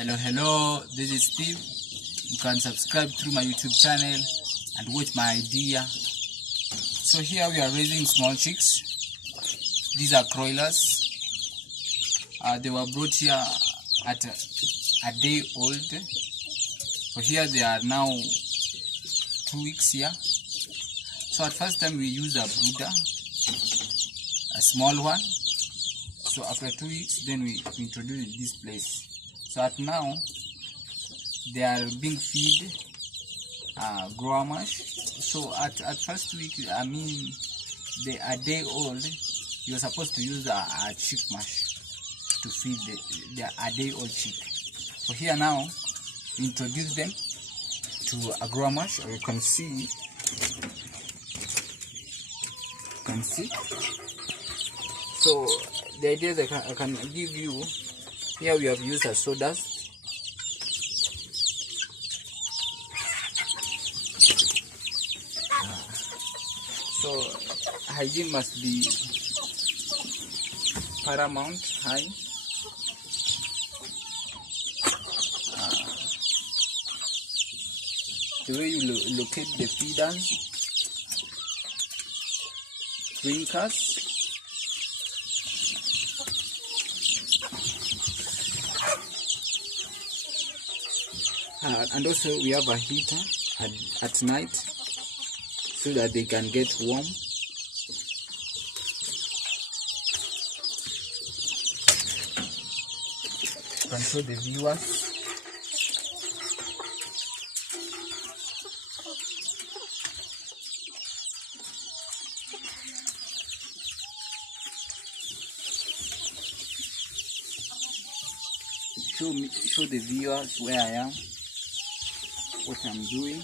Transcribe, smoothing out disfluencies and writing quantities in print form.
Hello, this is Steve. You can subscribe through my YouTube channel and watch my idea. So here we are raising small chicks. These are broilers. They were brought here at a day old. So here they are now 2 weeks here. So at first time we use a brooder, a small one. So after 2 weeks, then we introduce this place. So at now, they are being fed grower mash. So at first week, they are day old. You are supposed to use a chick mash to feed a day old chick. So here now, we introduce them to a grower mash. You can see. So the idea that I can give you, here we have used a sawdust. So hygiene must be paramount high. The way you locate the feeders, drinkers, and also we have a heater at night so that they can get warm. You can show the viewers. Show the viewers where I am, what I'm doing.